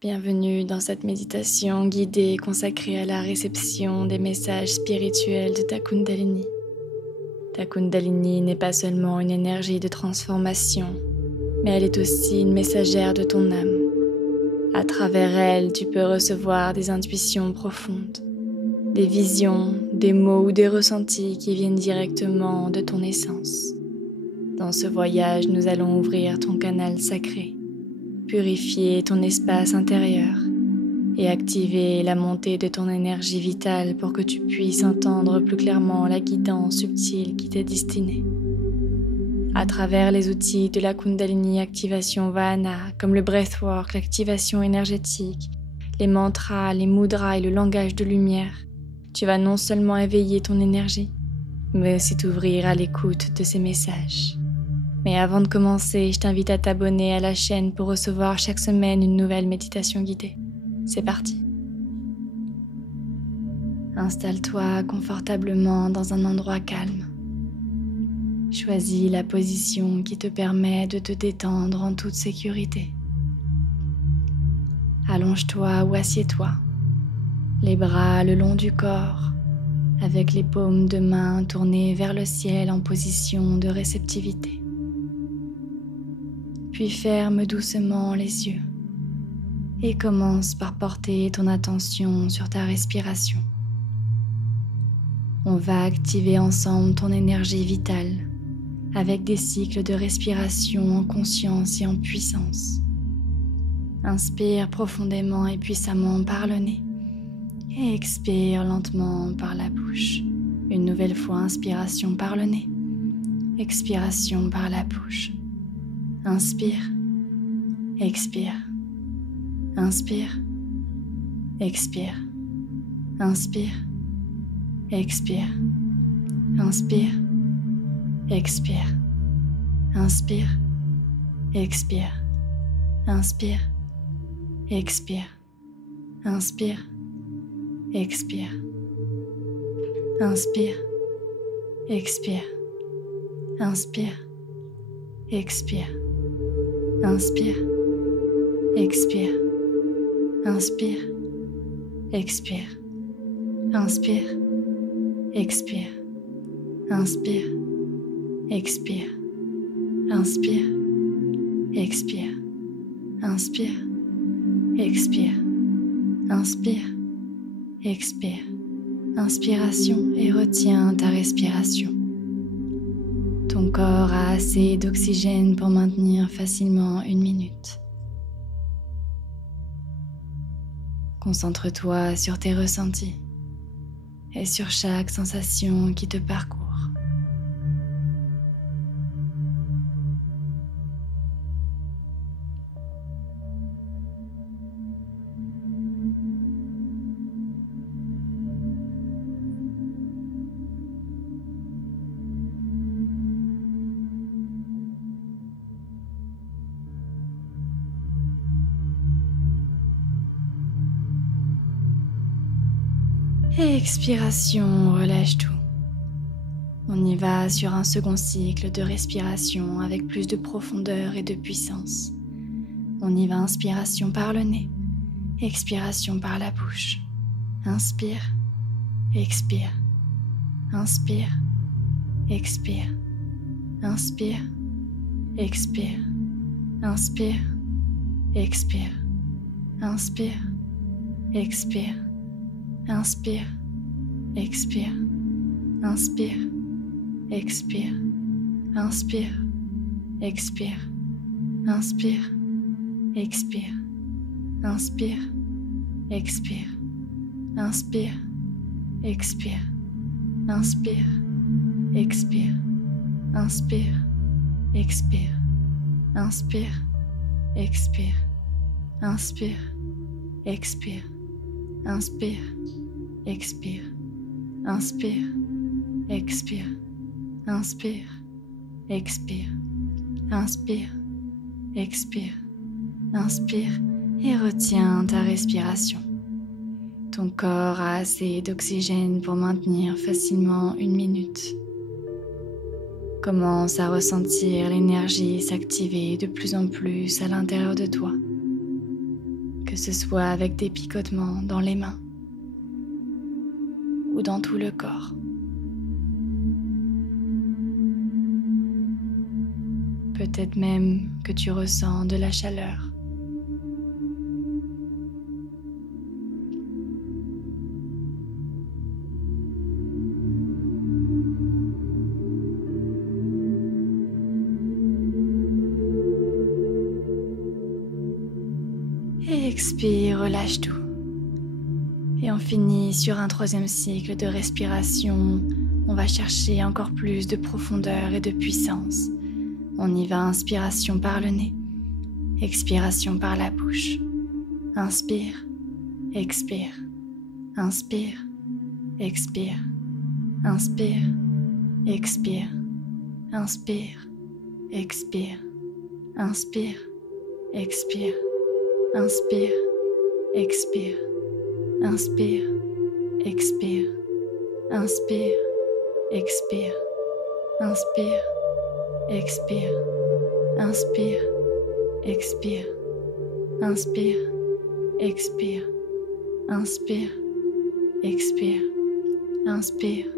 Bienvenue dans cette méditation guidée consacrée à la réception des messages spirituels de ta Kundalini. Ta Kundalini n'est pas seulement une énergie de transformation, mais elle est aussi une messagère de ton âme. À travers elle, tu peux recevoir des intuitions profondes, des visions, des mots ou des ressentis qui viennent directement de ton essence. Dans ce voyage, nous allons ouvrir ton canal sacré, purifier ton espace intérieur et activer la montée de ton énergie vitale pour que tu puisses entendre plus clairement la guidance subtile qui t'est destinée. À travers les outils de la Kundalini Activation Vahana, comme le breathwork, l'activation énergétique, les mantras, les mudras et le langage de lumière, tu vas non seulement éveiller ton énergie, mais aussi t'ouvrir à l'écoute de ces messages. Mais avant de commencer, je t'invite à t'abonner à la chaîne pour recevoir chaque semaine une nouvelle méditation guidée. C'est parti. Installe-toi confortablement dans un endroit calme. Choisis la position qui te permet de te détendre en toute sécurité. Allonge-toi ou assieds-toi, les bras le long du corps, avec les paumes de main tournées vers le ciel en position de réceptivité. Puis ferme doucement les yeux et commence par porter ton attention sur ta respiration. On va activer ensemble ton énergie vitale avec des cycles de respiration en conscience et en puissance. Inspire profondément et puissamment par le nez et expire lentement par la bouche. Une nouvelle fois, inspiration par le nez, expiration par la bouche. Inspire, expire, inspire, expire, inspire, expire, inspire, expire, inspire, expire, inspire, expire, inspire, expire, inspire, expire, inspire, expire. Inspire, expire, inspire, expire, inspire, expire, inspire, expire, inspire, expire, inspire, expire, inspire, expire. Inspiration et retiens ta respiration. Ton corps a assez d'oxygène pour maintenir facilement 1 minute. Concentre-toi sur tes ressentis et sur chaque sensation qui te parcourt. Et expiration, relâche tout. On y va sur un second cycle de respiration avec plus de profondeur et de puissance. On y va, inspiration par le nez, expiration par la bouche. Inspire, expire, inspire, expire, inspire, expire, inspire, expire, inspire, expire. Inspire, expire, inspire, expire, inspire, expire, inspire, expire, inspire, expire, inspire, expire, inspire, expire, inspire, expire, inspire, expire, inspire, expire. Inspire, expire, inspire, expire, inspire, expire, inspire, expire, inspire et retiens ta respiration. Ton corps a assez d'oxygène pour maintenir facilement 1 minute. Commence à ressentir l'énergie s'activer de plus en plus à l'intérieur de toi. que ce soit avec des picotements dans les mains ou dans tout le corps. Peut-être même que tu ressens de la chaleur. Et expire, relâche tout. Et on finit sur un troisième cycle de respiration. On va chercher encore plus de profondeur et de puissance. On y va, inspiration par le nez, expiration par la bouche. Inspire, expire, inspire, expire, inspire, expire, inspire, expire, inspire, expire, inspire, expire, inspire, expire, inspire, expire, inspire, expire, inspire, expire, inspire, expire, inspire, expire, inspire,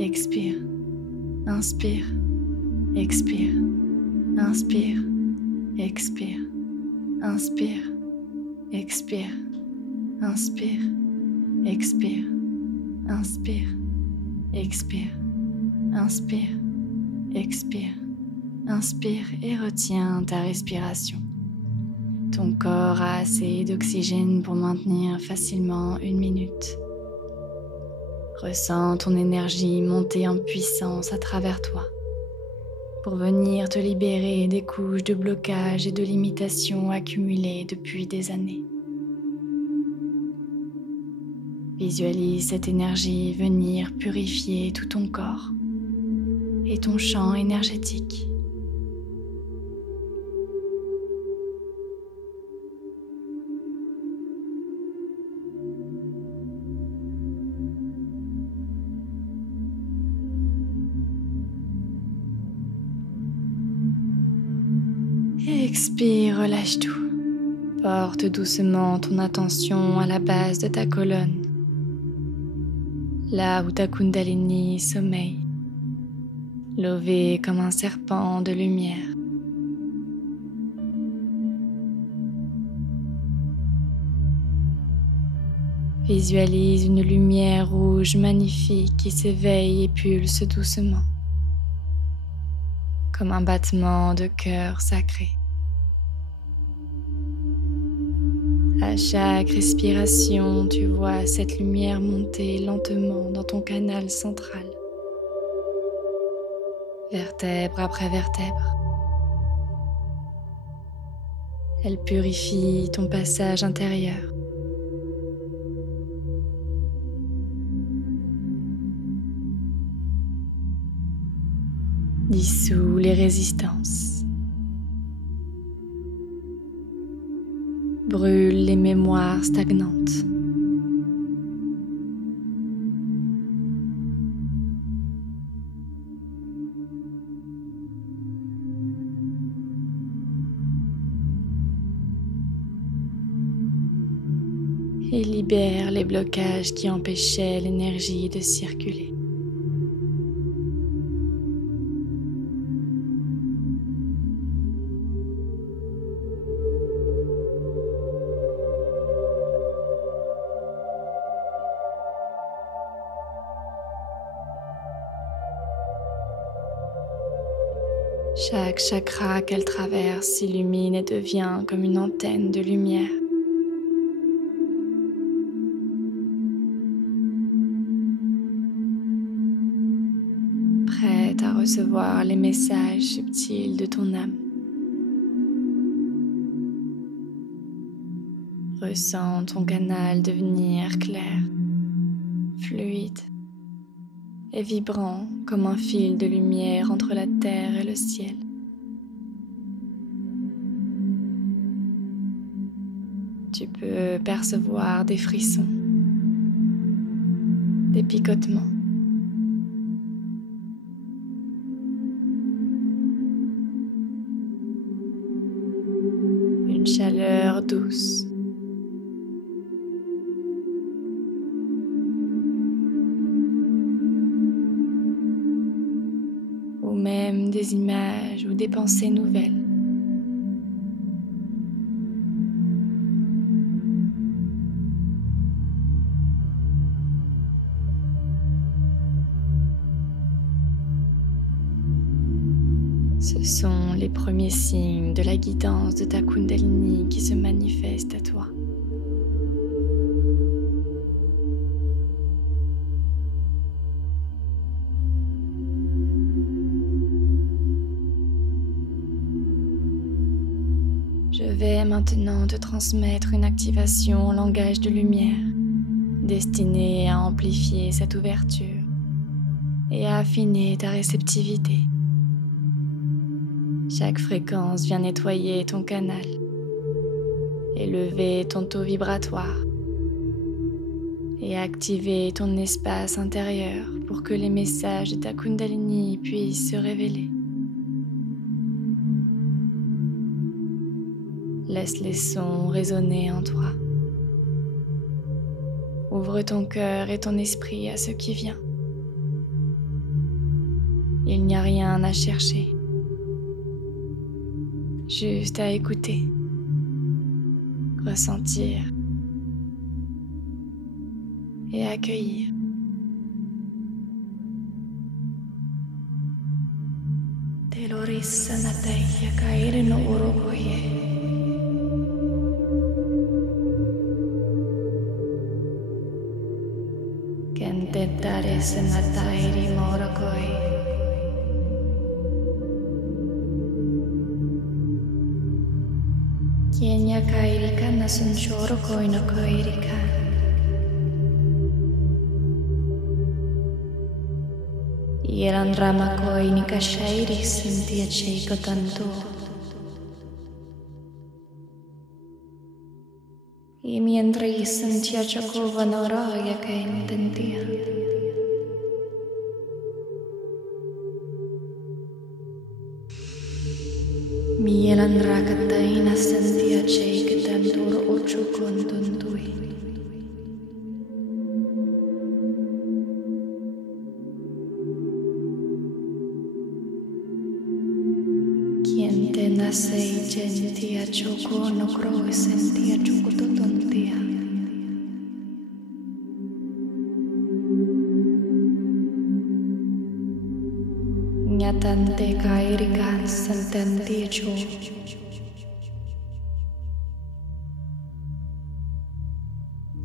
expire, inspire, expire, inspire, expire, inspire, expire, inspire, expire, inspire, expire, inspire, expire, inspire et retiens ta respiration. Ton corps a assez d'oxygène pour maintenir facilement 1 minute. Ressens ton énergie monter en puissance à travers toi pour venir te libérer des couches de blocage et de limitations accumulées depuis des années. Visualise cette énergie venir purifier tout ton corps et ton champ énergétique. Et expire, relâche tout. Porte doucement ton attention à la base de ta colonne, là où ta Kundalini sommeille, lové comme un serpent de lumière. Visualise une lumière rouge magnifique qui s'éveille et pulse doucement, comme un battement de cœur sacré. À chaque respiration, tu vois cette lumière monter lentement dans ton canal central, vertèbre après vertèbre. Elle purifie ton passage intérieur. Dissout les résistances. Brûle les mémoires stagnantes. Et libère les blocages qui empêchaient l'énergie de circuler. Chaque chakra qu'elle traverse s'illumine et devient comme une antenne de lumière. Prête à recevoir les messages subtils de ton âme. Ressens ton canal devenir clair, fluide et vibrant comme un fil de lumière entre la terre et le ciel. Tu peux percevoir des frissons, des picotements. Une chaleur douce des images ou des pensées nouvelles. Ce sont les premiers signes de la guidance de ta Kundalini qui se manifestent à toi. Je vais maintenant te transmettre une activation en langage de lumière, destinée à amplifier cette ouverture et à affiner ta réceptivité. Chaque fréquence vient nettoyer ton canal, élever ton taux vibratoire et activer ton espace intérieur pour que les messages de ta Kundalini puissent se révéler. Laisse les sons résonner en toi. Ouvre ton cœur et ton esprit à ce qui vient. Il n'y a rien à chercher, juste à écouter, ressentir et accueillir. Kententare sanatairi morakoi. Kenya kairika nasunchoro koino kairika. Iran rama koi nikashairi sintia cheiko tanto. Y mientras sentia choco vanora ya que entendía. Mi elandra kataina sentia cheiko tanto ocho contundui. Quien te nace y sentia choco no creo sentia choco tontia. Nyatante kairikan sententia choco.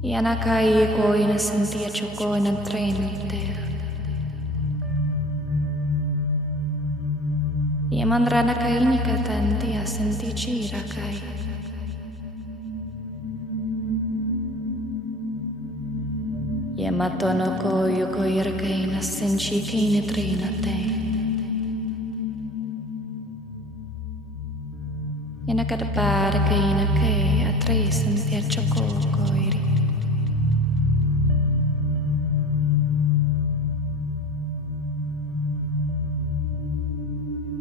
Yanakai ko ina sentia choco in entrenite. Yamandrana kaini katantia senti chira kai. Yamatono ko yoko irkaina senchi kaini trinate. Yanakadapar kaina kai atre sentia choco koiri.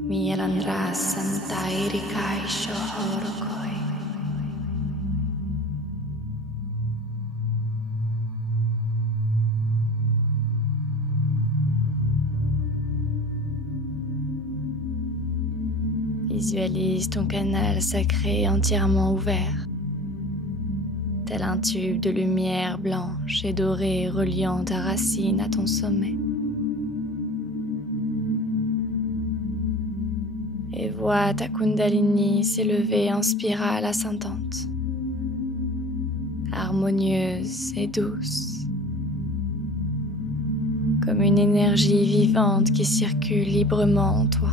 Mielandra santairi kai shohorokoi. Visualise ton canal sacré entièrement ouvert, tel un tube de lumière blanche et dorée reliant ta racine à ton sommet. Et vois ta Kundalini s'élever en spirale ascendante, harmonieuse et douce, comme une énergie vivante qui circule librement en toi.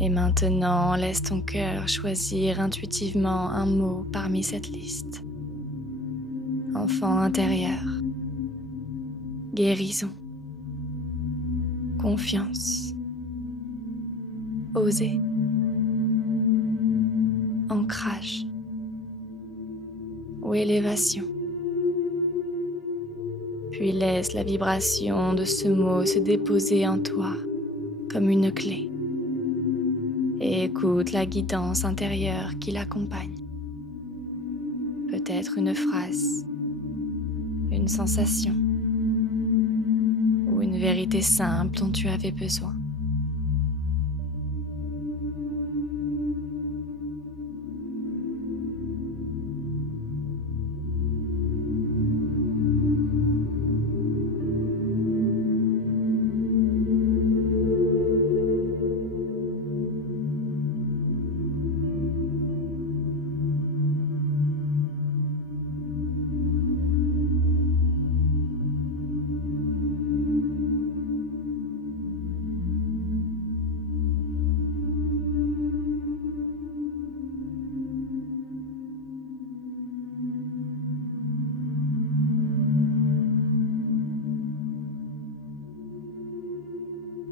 Et maintenant, laisse ton cœur choisir intuitivement un mot parmi cette liste. Enfant intérieur, guérison, confiance, oser, ancrage ou élévation. Puis laisse la vibration de ce mot se déposer en toi comme une clé et écoute la guidance intérieure qui l'accompagne. Peut-être une phrase, une sensation ou une une vérité simple dont tu avais besoin.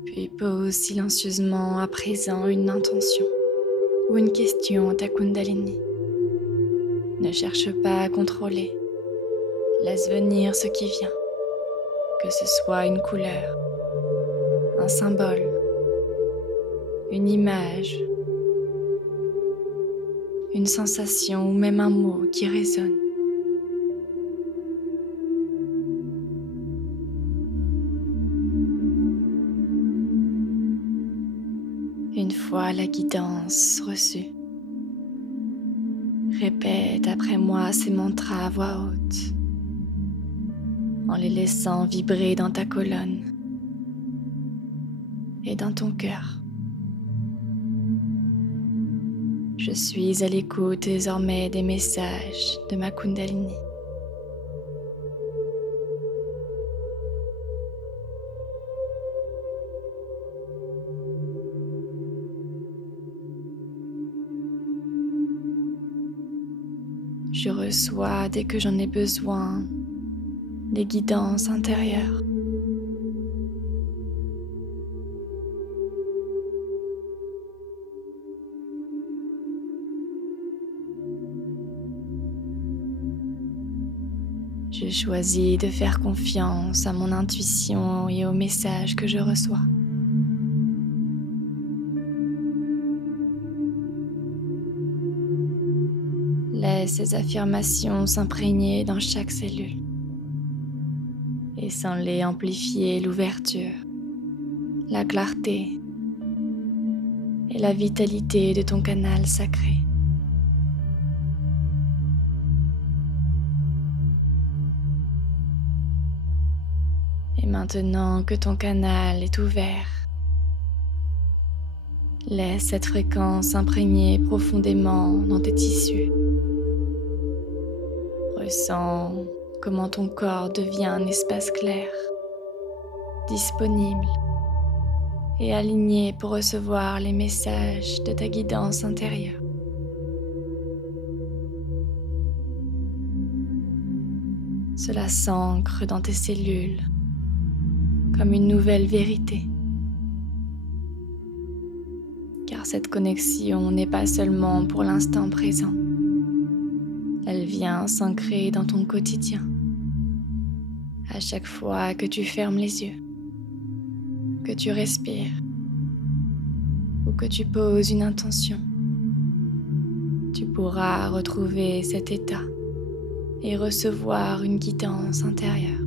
Puis pose silencieusement à présent une intention ou une question à ta Kundalini. Ne cherche pas à contrôler. Laisse venir ce qui vient, que ce soit une couleur, un symbole, une image, une sensation ou même un mot qui résonne. Une fois la guidance reçue, répète après moi ces mantras à voix haute, en les laissant vibrer dans ta colonne et dans ton cœur. Je suis à l'écoute désormais des messages de ma Kundalini. Je reçois dès que j'en ai besoin des guidances intérieures. Je choisis de faire confiance à mon intuition et aux messages que je reçois. Laisse ces affirmations s'imprégner dans chaque cellule et sans-les amplifier l'ouverture, la clarté et la vitalité de ton canal sacré. Et maintenant que ton canal est ouvert, laisse cette fréquence s'imprégner profondément dans tes tissus. Ressens comment ton corps devient un espace clair, disponible et aligné pour recevoir les messages de ta guidance intérieure. Cela s'ancre dans tes cellules comme une nouvelle vérité. Car cette connexion n'est pas seulement pour l'instant présent. Elle vient s'ancrer dans ton quotidien. À chaque fois que tu fermes les yeux, que tu respires ou que tu poses une intention, tu pourras retrouver cet état et recevoir une guidance intérieure.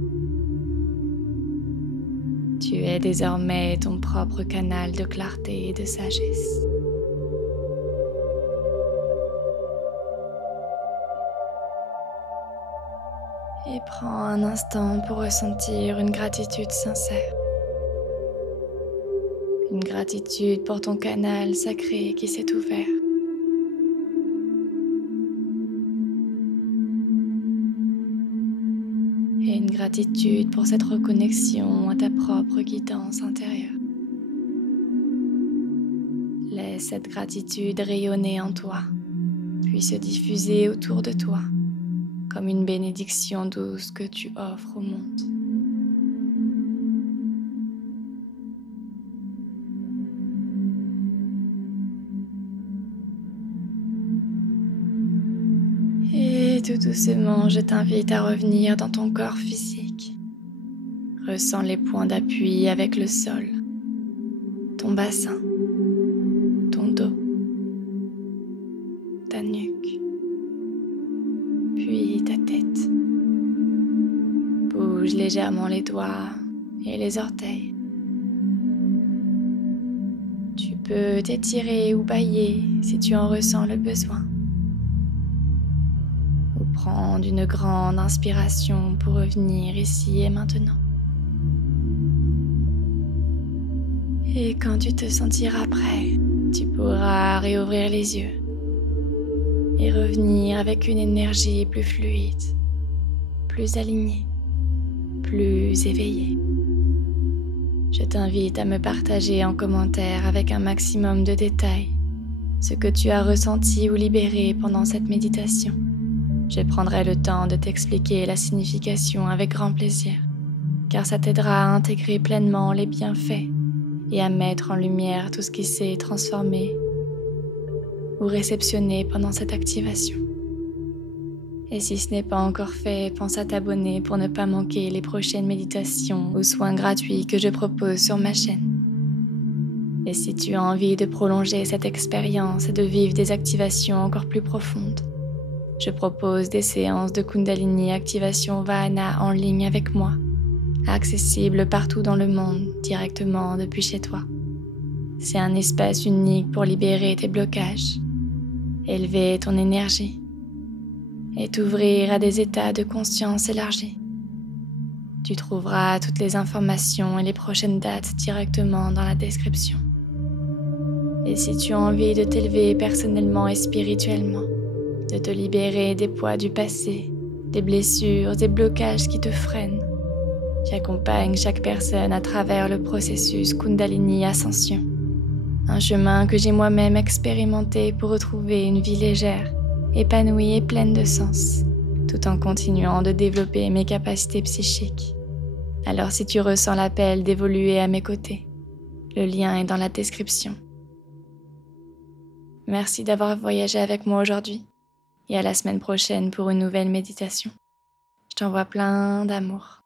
Tu es désormais ton propre canal de clarté et de sagesse. Et prends un instant pour ressentir une gratitude sincère. Une gratitude pour ton canal sacré qui s'est ouvert. Et une gratitude pour cette reconnexion à ta propre guidance intérieure. Laisse cette gratitude rayonner en toi, puis se diffuser autour de toi, comme une bénédiction douce que tu offres au monde. Et tout doucement, je t'invite à revenir dans ton corps physique. Ressens les points d'appui avec le sol, ton bassin, ton dos, ta nuque, puis ta tête. Bouge légèrement les doigts et les orteils. Tu peux t'étirer ou bâiller si tu en ressens le besoin. Ou prendre une grande inspiration pour revenir ici et maintenant. Et quand tu te sentiras prêt, tu pourras réouvrir les yeux et revenir avec une énergie plus fluide, plus alignée, plus éveillée. Je t'invite à me partager en commentaire avec un maximum de détails ce que tu as ressenti ou libéré pendant cette méditation. Je prendrai le temps de t'expliquer la signification avec grand plaisir, car ça t'aidera à intégrer pleinement les bienfaits et à mettre en lumière tout ce qui s'est transformé ou réceptionné pendant cette activation. Et si ce n'est pas encore fait, pense à t'abonner pour ne pas manquer les prochaines méditations ou soins gratuits que je propose sur ma chaîne. Et si tu as envie de prolonger cette expérience et de vivre des activations encore plus profondes, je propose des séances de Kundalini Activation Vahana en ligne avec moi, accessibles partout dans le monde, directement depuis chez toi. C'est un espace unique pour libérer tes blocages, élever ton énergie et t'ouvrir à des états de conscience élargis. Tu trouveras toutes les informations et les prochaines dates directement dans la description. Et si tu as envie de t'élever personnellement et spirituellement, de te libérer des poids du passé, des blessures, des blocages qui te freinent, j'accompagne chaque personne à travers le processus Kundalini Ascension, un chemin que j'ai moi-même expérimenté pour retrouver une vie légère, épanouie et pleine de sens, tout en continuant de développer mes capacités psychiques. Alors si tu ressens l'appel d'évoluer à mes côtés, le lien est dans la description. Merci d'avoir voyagé avec moi aujourd'hui et à la semaine prochaine pour une nouvelle méditation. Je t'envoie plein d'amour.